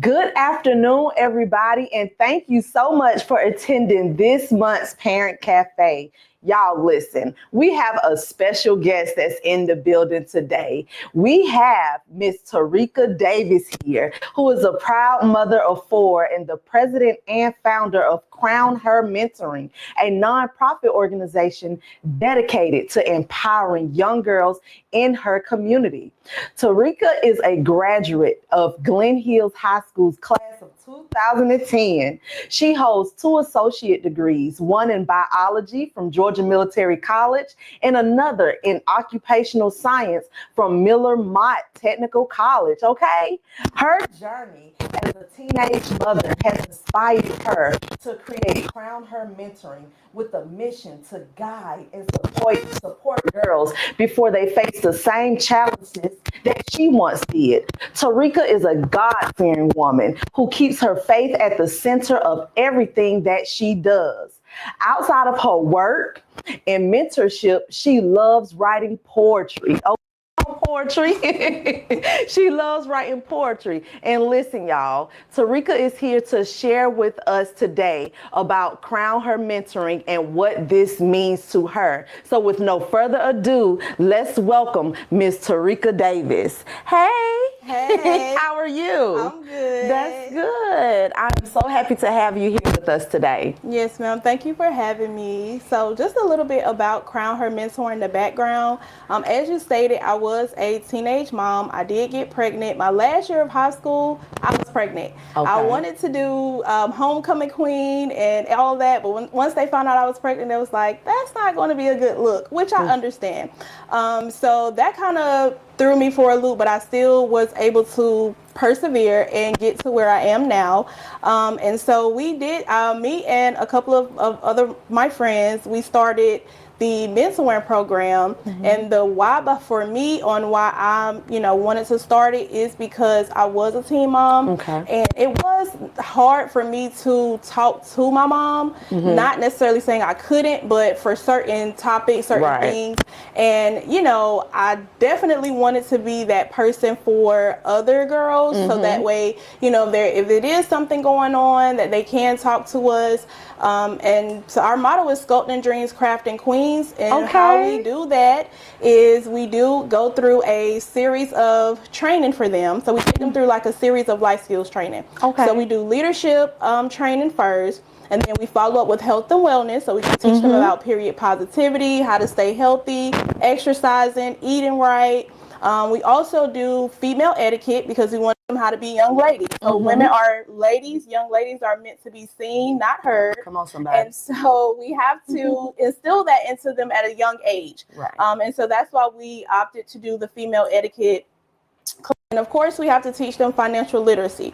Good afternoon, everybody, and thank you so much for attending this month's Parent Cafe. Y'all listen, we have a special guest that's in the building today. We have Miss Tarika Davis here, who is a proud mother of four and the president and founder of Crown Her Mentoring, a nonprofit organization dedicated to empowering young girls in her community. Tarika is a graduate of Glen Hills High School's class of 2010. She holds 2 associate degrees, one in biology from Georgia Military College and another in occupational science from Miller Mott Technical College, okay? Her journey as a teenage mother has inspired her to create Crown Her Mentoring with a mission to guide and support girls before they face the same challenges that she once did. Tarika is a God-fearing woman who keeps her faith at the center of everything that she does. Outside of her work and mentorship, she loves writing poetry. Poetry. She loves writing poetry. And listen, y'all, Tarika is here to share with us today about Crown Her Mentoring and what this means to her. So with no further ado, let's welcome Miss Tarika Davis. Hey. Hey. How are you? I'm good. That's good. I'm so happy to have you here with with us today. Yes, ma'am. Thank you for having me. So just a little bit about Crown Her Mentor in the background. As you stated, I was a teenage mom. I did get pregnant. My last year of high school, I was pregnant. Okay. I wanted to do homecoming queen and all that, but once they found out I was pregnant, they was like, that's not going to be a good look, which I understand. So that kind of threw me for a loop, but I still was able to persevere and get to where I am now. And so we did, me and a couple of other my friends, we started the mentoring program. And the why for me on why I wanted to start it is because I was a teen mom. Okay. And it was hard for me to talk to my mom, not necessarily saying I couldn't, but for certain topics, certain things. And I definitely wanted to be that person for other girls, so that way if it is something going on, that they can talk to us. And so our motto is Sculpting Dreams, Crafting Queens. And how we do that is we do go through a series of training for them. So we take them through like a series of life skills training. Okay. So we do leadership training first. And then we follow up with health and wellness. So we can teach them about period positivity, how to stay healthy, exercising, eating right. We also do female etiquette because we want them how to be young ladies. So women are ladies, young ladies are meant to be seen, not heard. Come on, somebody. And so we have to instill that into them at a young age. Right. And so that's why we opted to do the female etiquette. And of course, we have to teach them financial literacy.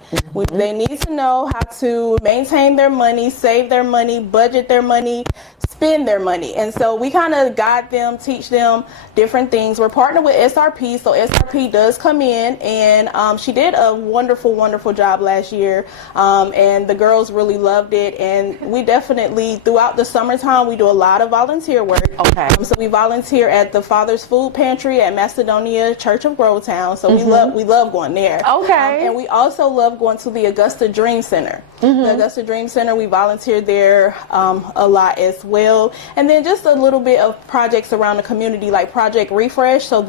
They need to know how to maintain their money, save their money, budget their money, spend their money. And so we kind of guide them, teach them different things. We're partnered with SRP, so SRP does come in, and she did a wonderful, wonderful job last year, and the girls really loved it. And we definitely, throughout the summertime, we do a lot of volunteer work. Okay. So we volunteer at the Father's Food Pantry at Macedonia Church of Grovetown. So we love going there. Okay. And we also love going to the Augusta Dream Center. The Augusta Dream Center, we volunteer there a lot as well. And then just a little bit of projects around the community, like Project Refresh. So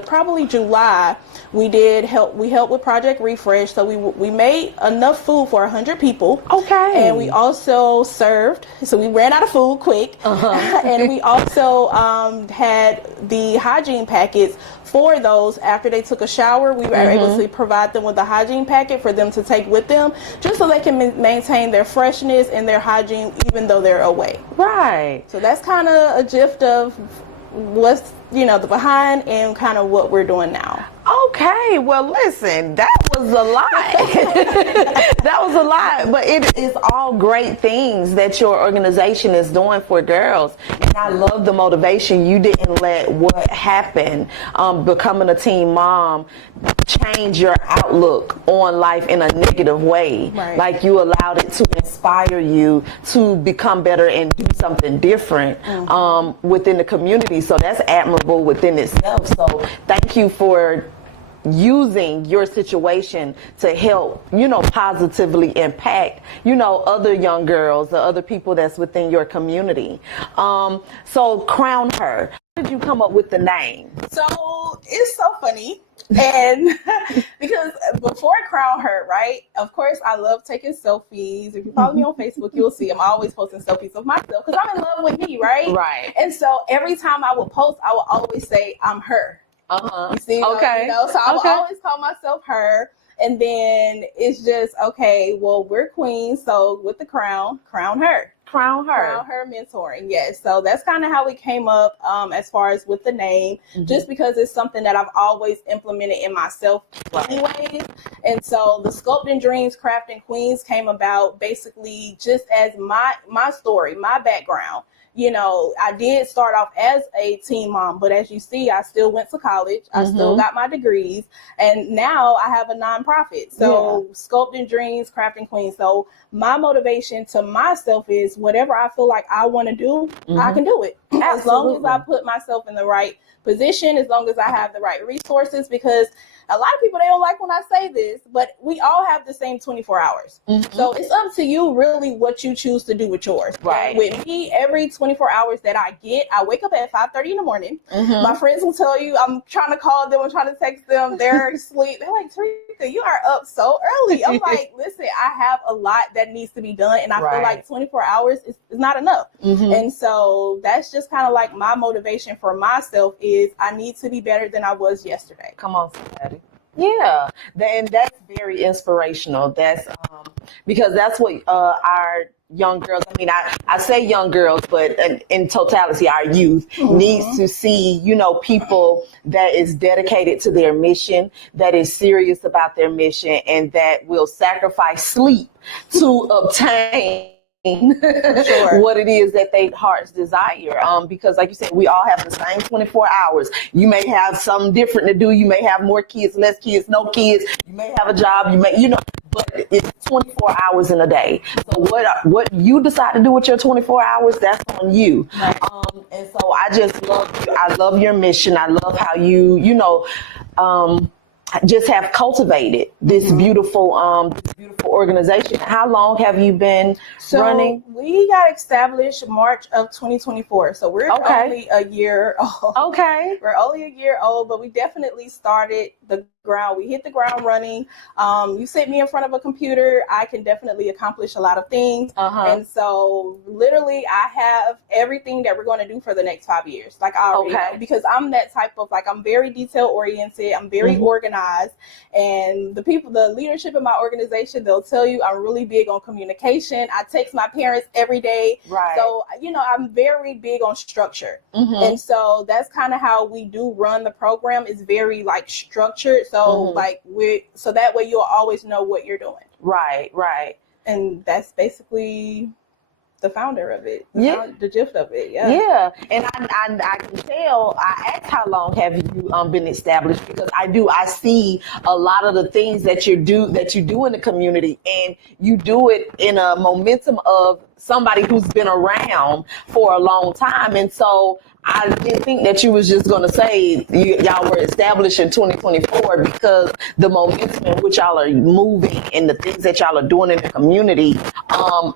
probably July, we helped with Project Refresh. So we made enough food for 100 people. Okay. And we also served, so we ran out of food quick. And we also had the hygiene packets for those after they took a shower. We were able to provide them with a hygiene packet for them to take with them, just so they can maintain their freshness and their hygiene even though they're away. Right. So that's kind of a gist of what's the behind and kind of what we're doing now. Okay, well, listen, that was a lot. That was a lot, but it is all great things that your organization is doing for girls. And I love the motivation. You didn't let what happened, becoming a teen mom, change your outlook on life in a negative way. Right. Like, you allowed it to inspire you to become better and do something different within the community. So that's admirable within itself. So thank you for using your situation to help, positively impact, other young girls or other people that's within your community. So Crown Her, how did you come up with the name? So it's so funny. And because before Crown Her, right, of course, I love taking selfies. If you follow me on Facebook, you'll see I'm always posting selfies of myself because I'm in love with me, right? Right. And so every time I would post, I would always say, I'm her. You see, okay. So I will always call myself her. And then it's just, okay, well, we're queens. So with the crown her. Crown Her Mentoring. Yes. So that's kind of how we came up as far as with the name, just because it's something that I've always implemented in myself anyways. And so the Sculpting Dreams, Crafting Queens came about basically just as my story, my background. I did start off as a teen mom, but as you see, I still went to college. I still got my degrees, and now I have a nonprofit. So Sculpting Dreams, Crafting Queens. So my motivation to myself is whatever I feel like I want to do, I can do it. As long as Absolutely. I put myself in the right position, as long as I have the right resources, because a lot of people, they don't like when I say this, but we all have the same 24 hours. So it's up to you really what you choose to do with yours. Right. And with me, every 24 hours that I get, I wake up at 5:30 in the morning. My friends will tell you, I'm trying to call them, I'm trying to text them, they're asleep. They're like, Teresa, you are up so early. I'm like, listen, I have a lot that needs to be done, and I feel like 24 hours is not enough. And so that's just kind of like my motivation for myself is I need to be better than I was yesterday. Come on, somebody. Yeah, and that's very inspirational. That's because that's what our young girls, I mean, I say young girls, but in totality, our youth needs to see, you know, people that is dedicated to their mission, that is serious about their mission, and that will sacrifice sleep to obtain what it is that their hearts desire. Because like you said, we all have the same 24 hours. You may have something different to do. You may have more kids, less kids, no kids. You may have a job. You may, you know, but it's 24 hours in a day. So what you decide to do with your 24 hours, that's on you. And so I just love you. I love your mission. I love how you know, just have cultivated this beautiful organization. How long have you been running? We got established March of 2024. So we're only a year old. Okay. We're only a year old, but we definitely started the ground. We hit the ground running. You sit me in front of a computer, I can definitely accomplish a lot of things. And so literally I have everything that we're going to do for the next 5 years. Like I already know, because I'm that type of, like, I'm very detail oriented. I'm very organized, and the leadership in my organization, they'll tell you I'm really big on communication. I text my parents every day. So, you know, I'm very big on structure. And so that's kind of how we do run the program. It's very like structured. So like so that way you'll always know what you're doing. Right. And that's basically the founder of it. The gist of it. Yeah. And I can tell, I asked how long have you been established, because I see a lot of the things that you do in the community, and you do it in a momentum of somebody who's been around for a long time. And so I didn't think that you was just going to say y'all were established in 2024, because the momentum in which y'all are moving and the things that y'all are doing in the community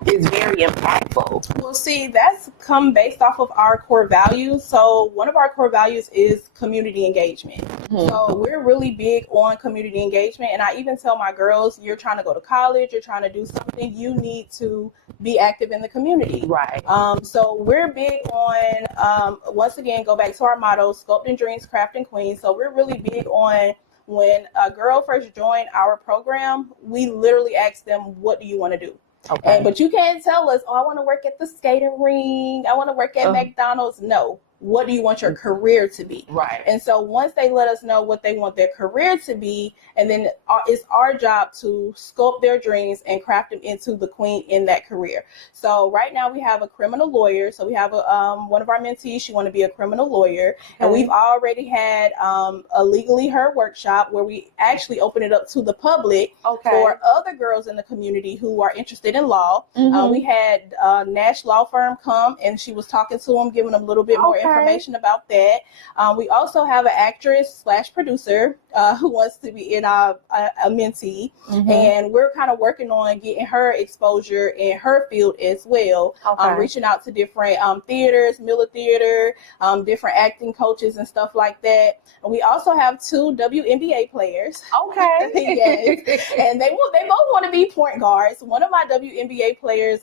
is very impactful. Well, see, that's come based off of our core values. So one of our core values is community engagement. So we're really big on community engagement. And I even tell my girls, you're trying to go to college, you're trying to do something, you need to be active in the community. So we're big on, once again, go back to our motto, sculpting dreams, crafting queens. So we're really big on, when a girl first joined our program, we literally ask them, what do you want to do? But you can't tell us, oh, I want to work at the skating rink, I want to work at McDonald's. No. What do you want your career to be? And so once they let us know what they want their career to be, and then it's our job to sculpt their dreams and craft them into the queen in that career. So right now we have a criminal lawyer. So we have one of our mentees, she want to be a criminal lawyer. And we've already had a Legally Her workshop where we actually open it up to the public for other girls in the community who are interested in law. We had Nash Law Firm come, and she was talking to them, giving them a little bit more information about that. We also have an actress / producer who wants to be in a mentee, and we're kind of working on getting her exposure in her field as well. Reaching out to different theaters, Miller Theater, different acting coaches and stuff like that. And we also have 2 WNBA players. Yes, and they both want to be point guards. One of my WNBA players,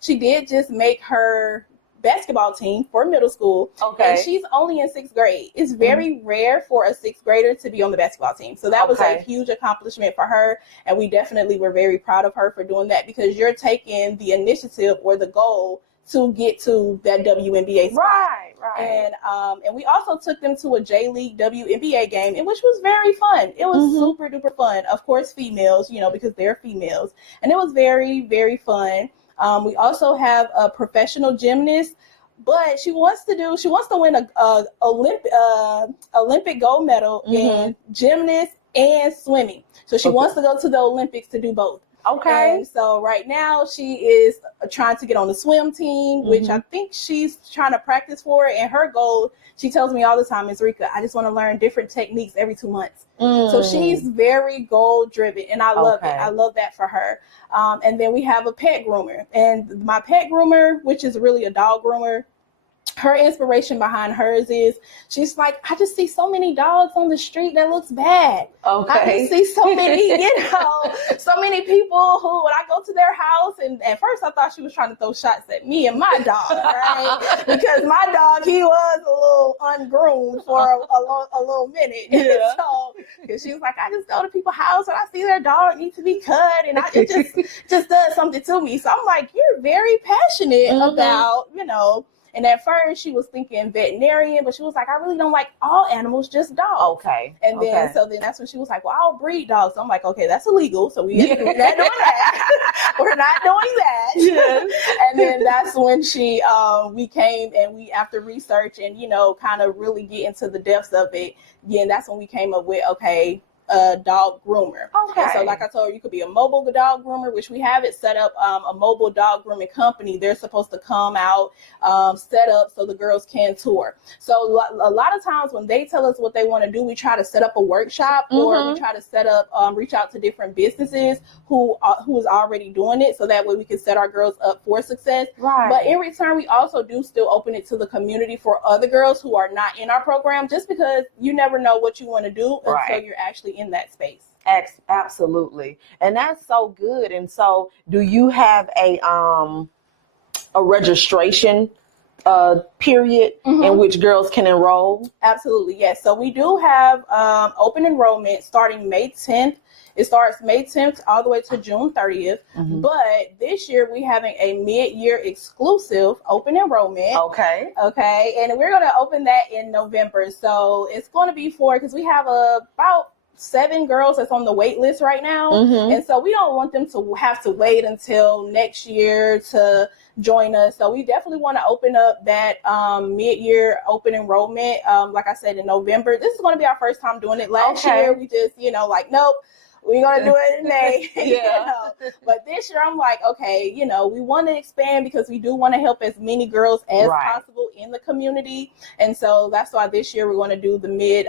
she did just make her basketball team for middle school, and she's only in 6th grade. It's very rare for a 6th grader to be on the basketball team, so that was a huge accomplishment for her, and we definitely were very proud of her for doing that, because you're taking the initiative or the goal to get to that WNBA spot. And we also took them to a J League WNBA game, and which was very fun. It was super duper fun. Of course, females, you know, because they're females, and it was very, very fun. We also have a professional gymnast, but she wants to win a Olympic gold medal in gymnast and swimming. So she wants to go to the Olympics to do both. Okay. And so right now she is trying to get on the swim team, which I think she's trying to practice for it. And her goal, she tells me all the time, is Rika, I just want to learn different techniques every 2 months. So she's very goal driven, and I love it. I love that for her. And then we have a pet groomer, and my pet groomer, which is really a dog groomer, her inspiration behind hers is she's like, I just see so many dogs on the street that looks bad. I just see so many, so many people who, when I go to their house, and at first I thought she was trying to throw shots at me and my dog, right? Because my dog, he was a little ungroomed for a little minute. Yeah. So she was like, I just go to people's house and I see their dog needs to be cut, and it just does something to me. So I'm like, you're very passionate about, And at first she was thinking veterinarian, but she was like, I really don't like all animals, just dogs. Okay. And then, so then that's when she was like, well, I'll breed dogs. So I'm like, okay, that's illegal. So we're not doing that. We're not doing that. Yes. And then that's when we came and we, after research and, kind of really get into the depths of it. Yeah. And that's when we came up with, a dog groomer. Okay. And so like I told you, you could be a mobile dog groomer, which we have it set up, a mobile dog grooming company. They're supposed to come out, set up so the girls can tour. So a lot of times when they tell us what they want to do, we try to set up a workshop or we try to set up, reach out to different businesses who is already doing it. So that way we can set our girls up for success. Right. But in return, we also do still open it to the community for other girls who are not in our program, just because you never know what you want to do until you're actually in that space. Absolutely. And that's so good. And so do you have a registration period in which girls can enroll? Absolutely, yes. So we do have open enrollment starting May 10th. It starts May 10th all the way to June 30th. But this year we're having a mid-year exclusive open enrollment. Okay. And we're going to open that in November. So it's going to be because we have about 7 girls that's on the wait list right now. And so we don't want them to have to wait until next year to join us. So we definitely want to open up that mid-year open enrollment. Like I said, in November. This is going to be our first time doing it. Last year, we just, nope. We're going to do it in May. But this year, I'm like, okay, we want to expand because we do want to help as many girls as possible in the community. And so that's why this year we're going to do the mid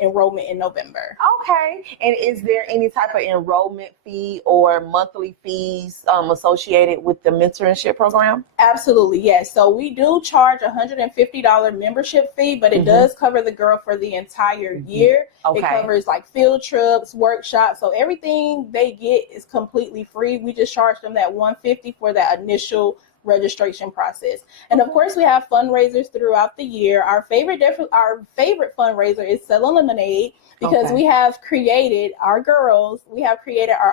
enrollment in November. Okay. And is there any type of enrollment fee or monthly fees associated with the mentorship program? Absolutely, yes. So we do charge $150 membership fee, but it does cover the girl for the entire year. Okay. It covers like field trips, workshops. So everything they get is completely free. We just charge them that $150 for that initial registration process. And of course, we have fundraisers throughout the year. Our favorite fundraiser is Selling Lemonade, because we have created our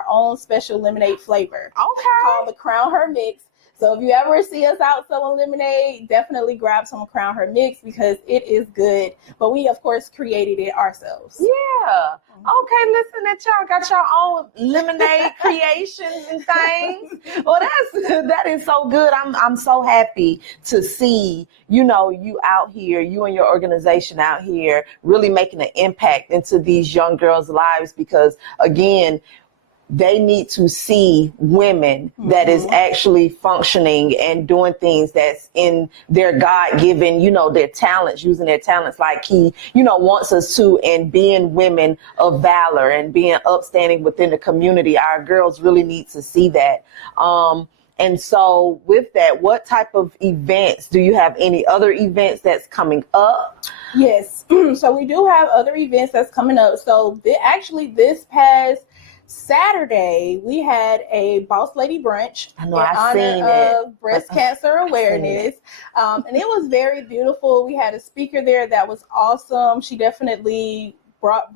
own special lemonade flavor called the Crown Her Mix. So if you ever see us out selling lemonade, definitely grab some Crown Her Mix because it is good. But we, of course, created it ourselves. Yeah. Okay, listen, that y'all got your own lemonade creations and things. Well, that is so good. I'm so happy to see, you out here, you and your organization out here really making an impact into these young girls' lives, because again, they need to see women that is actually functioning and doing things that's in their God-given, their talents, using their talents like he, wants us to, and being women of valor and being upstanding within the community. Our girls really need to see that. And so with that, what type of events? Do you have any other events that's coming up? Yes. So we do have other events that's coming up. So this past Saturday, we had a Boss Lady Brunch in honor of Breast Cancer Awareness. And it was very beautiful. We had a speaker there that was awesome. She definitely brought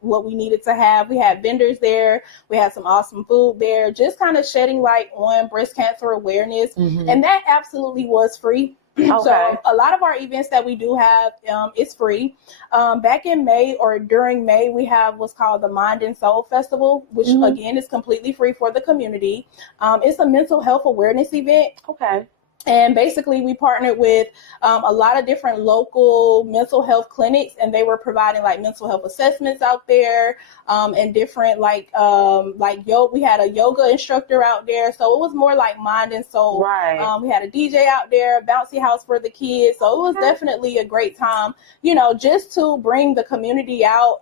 what we needed to have. We had vendors there. We had some awesome food there, just kind of shedding light on breast cancer awareness. And that absolutely was free. So a lot of our events that we do have is free. Back in May or during May, we have what's called the Mind and Soul Festival, which again is completely free for the community. It's a mental health awareness event. And basically, we partnered with a lot of different local mental health clinics, and they were providing like mental health assessments out there, and different yoga. We had a yoga instructor out there, so it was more like mind and soul. Right. We had a DJ out there, a bouncy house for the kids, so it was definitely a great time. Just to bring the community out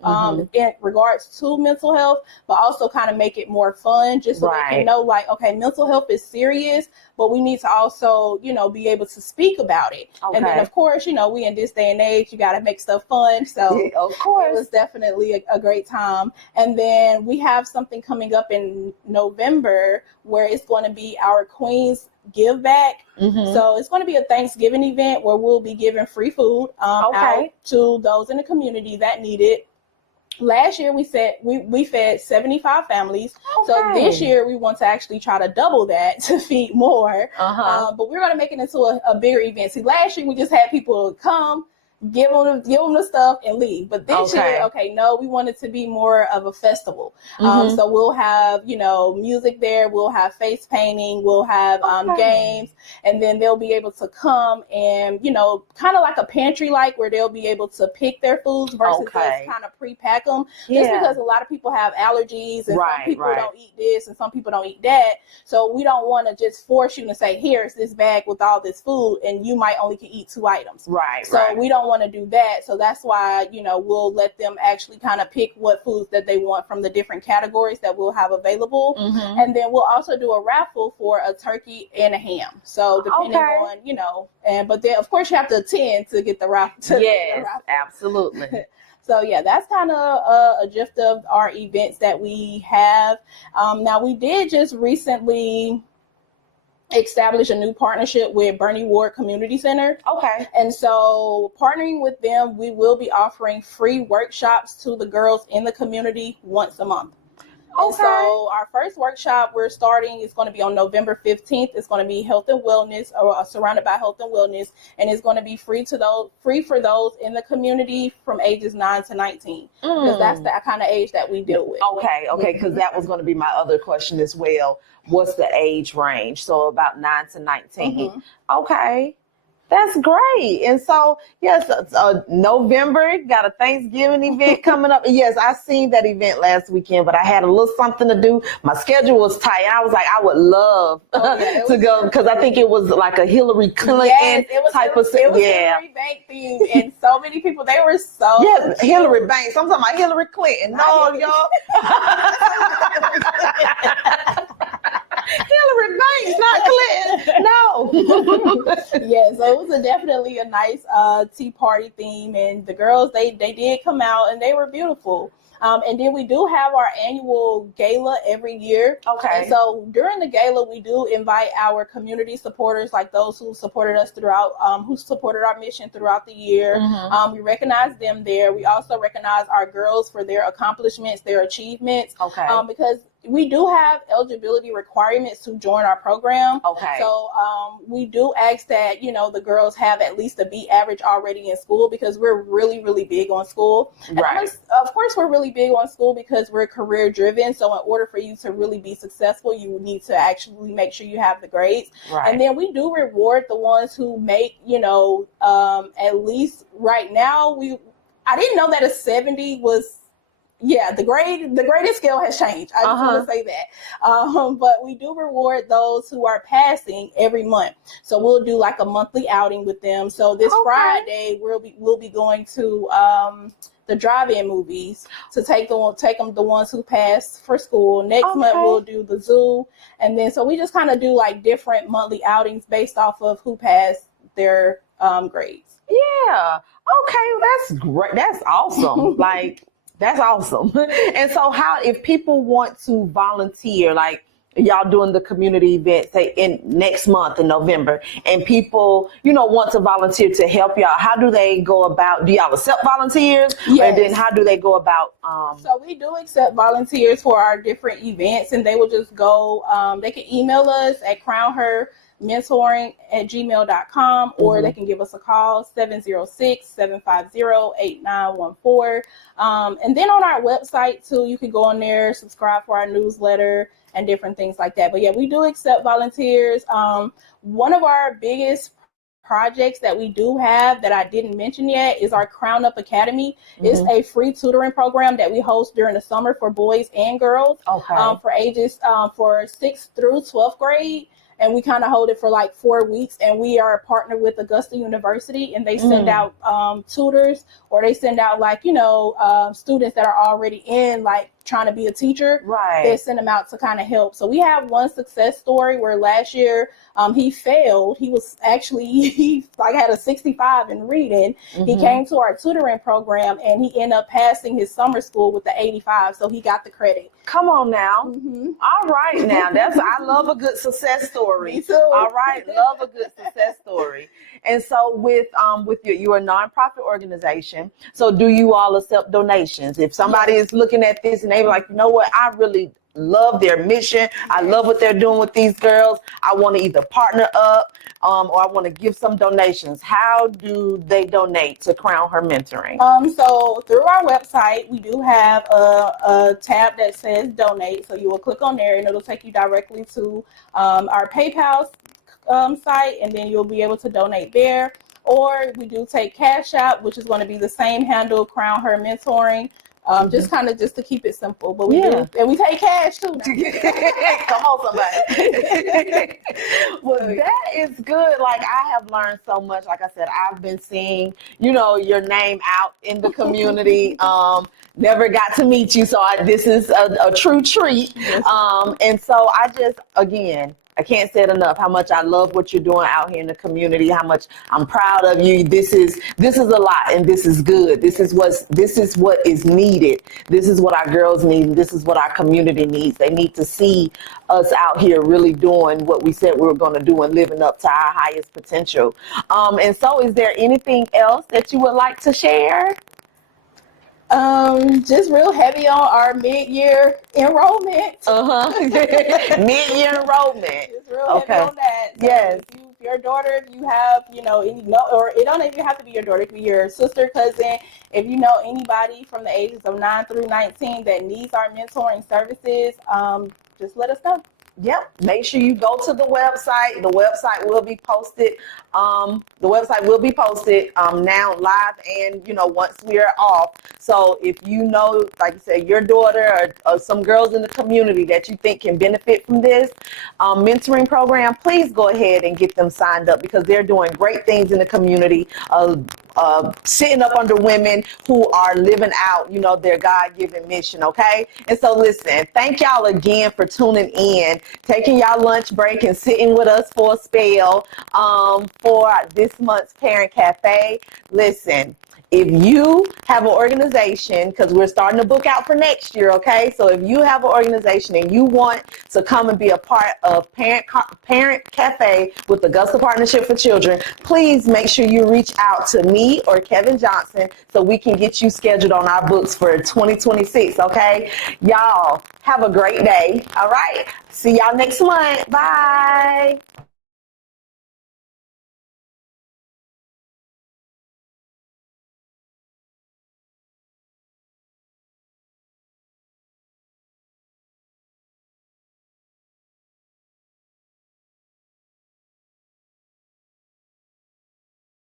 in regards to mental health, but also kind of make it more fun, just so they can know, like, okay, mental health is serious, but we need to also, be able to speak about it. Okay. And then, of course, we in this day and age, you got to make stuff fun. So of course, it was definitely a great time. And then we have something coming up in November where it's going to be our Queen's Give Back. So it's going to be a Thanksgiving event where we'll be giving free food out to those in the community that need it. Last year we fed 75 families. So this year we want to actually try to double that to feed more. But we're going to make it into a bigger event. See, last year we just had people come, give them the stuff and leave. But this year, we want it to be more of a festival. So we'll have, music there. We'll have face painting. We'll have games. And then they'll be able to come and, kind of like a pantry where they'll be able to pick their foods versus just kind of pre-pack them. Just because a lot of people have allergies and some people don't eat this and some people don't eat that. So we don't want to just force you to say, here's this bag with all this food and you might only can eat 2 items. So we don't want to do that. So that's why, we'll let them actually kind of pick what foods that they want from the different categories that we'll have available. And then we'll also do a raffle for a turkey and a ham. So depending on, but then of course you have to attend to get the raffle. Yes, absolutely. So yeah, that's kind of a gist of our events that we have. Now we did just recently establish a new partnership with Bernie Ward Community Center. And so partnering with them, we will be offering free workshops to the girls in the community once a month. And so our first workshop we're starting is going to be on November 15th. It's going to be health and wellness, or surrounded by health and wellness, and it's going to be free for those in the community from ages 9 to 19, because that's the kind of age that we deal with. Because that was going to be my other question as well. What's the age range? So about 9 to 19. That's great. And so, yes, November, got a Thanksgiving event coming up. Yes, I seen that event last weekend, but I had a little something to do. My schedule was tight. I was like, I would love to go, because I think it was like a Hillary Clinton type of thing. It was Hillary Bank theme, and so many people, they were so cute. Hillary Banks. I'm talking about Hillary Clinton. No, y'all. Hillary Banks, not Clinton. No. So it was definitely a nice tea party theme, and the girls, they did come out and they were beautiful. And then we do have our annual gala every year. And so during the gala, we do invite our community supporters, like those who supported us throughout, who supported our mission throughout the year. We recognize them there. We also recognize our girls for their accomplishments, their achievements. Because we do have eligibility requirements to join our program. So we do ask that, the girls have at least a B average already in school, because we're really, really big on school. And of course, we're really big on school because we're career driven. So in order for you to really be successful, you need to actually make sure you have the grades. And then we do reward the ones who make, at least right now, I didn't know that a 70 was, the grading scale has changed. I just want to say that. But we do reward those who are passing every month. So we'll do like a monthly outing with them. So this Friday, we'll be going to the drive-in movies to take them the ones who pass for school. Next month we'll do the zoo, and then so we just kind of do like different monthly outings based off of who passed their grades. That's great. That's awesome. That's awesome. And so if people want to volunteer, like y'all doing the community event, say in next month in November, and people, want to volunteer to help y'all, how do they go about, do y'all accept volunteers? And then how do they go about? So we do accept volunteers for our different events, and they will just go, they can email us at mentoring@gmail.com, or they can give us a call, 706-750-8914. And then on our website too, you can go on there, subscribe for our newsletter and different things like that. But yeah, we do accept volunteers. One of our biggest projects that we do have that I didn't mention yet is our Crown Up Academy. It's a free tutoring program that we host during the summer for boys and girls, for ages for 6th through 12th grade. And we kind of hold it for like 4 weeks, and we are partnered with Augusta University, and they send out tutors, or they send out students that are already in like trying to be a teacher. Right. They send them out to kind of help. So we have one success story where last year he failed. He was actually, he had a 65 in reading. He came to our tutoring program and he ended up passing his summer school with the 85. So he got the credit. Come on now. All right now. I love a good success story. Me too. All right. Love a good success story. And so with you're a nonprofit organization. So do you all accept donations? If somebody is looking at this and they're like, you know what, I really love their mission. I love what they're doing with these girls. I want to either partner up or I want to give some donations. How do they donate to Crown Her Mentoring? So through our website, we do have a tab that says donate. So you will click on there and it'll take you directly to our PayPal site, and then you'll be able to donate there. Or we do take Cash App, which is going to be the same handle, Crown Her Mentoring. Just to keep it simple, but we do, and we take cash too. Come on, somebody. Well, that is good. Like, I have learned so much. Like I said, I've been seeing, your name out in the community. Never got to meet you, so this is a true treat. Yes. And so I can't say it enough how much I love what you're doing out here in the community, how much I'm proud of you. This is a lot, and this is good. This is what is needed. This is what our girls need, and this is what our community needs. They need to see us out here really doing what we said we were going to do and living up to our highest potential. And so is there anything else that you would like to share? Just real heavy on our mid-year enrollment. Mid-year enrollment. Just real heavy on that. So yes. If your daughter, if you have, or it don't even have to be your daughter, it could be your sister, cousin. If you know anybody from the ages of 9 through 19 that needs our mentoring services, just let us know. Yep. Make sure you go to the website. The website will be posted. Now live and, once we're off. So if like you said, your daughter or some girls in the community that you think can benefit from this mentoring program, please go ahead and get them signed up, because they're doing great things in the community, sitting up under women who are living out, their God-given mission, okay? And so listen, thank y'all again for tuning in, taking y'all lunch break and sitting with us for a spell for this month's Parent Cafe. Listen, if you have an organization, because we're starting to book out for next year, okay? So if you have an organization and you want to come and be a part of Parent Cafe with Augusta Partnership for Children, please make sure you reach out to me or Kevin Johnson so we can get you scheduled on our books for 2026, okay? Y'all have a great day, all right? See y'all next month. Bye.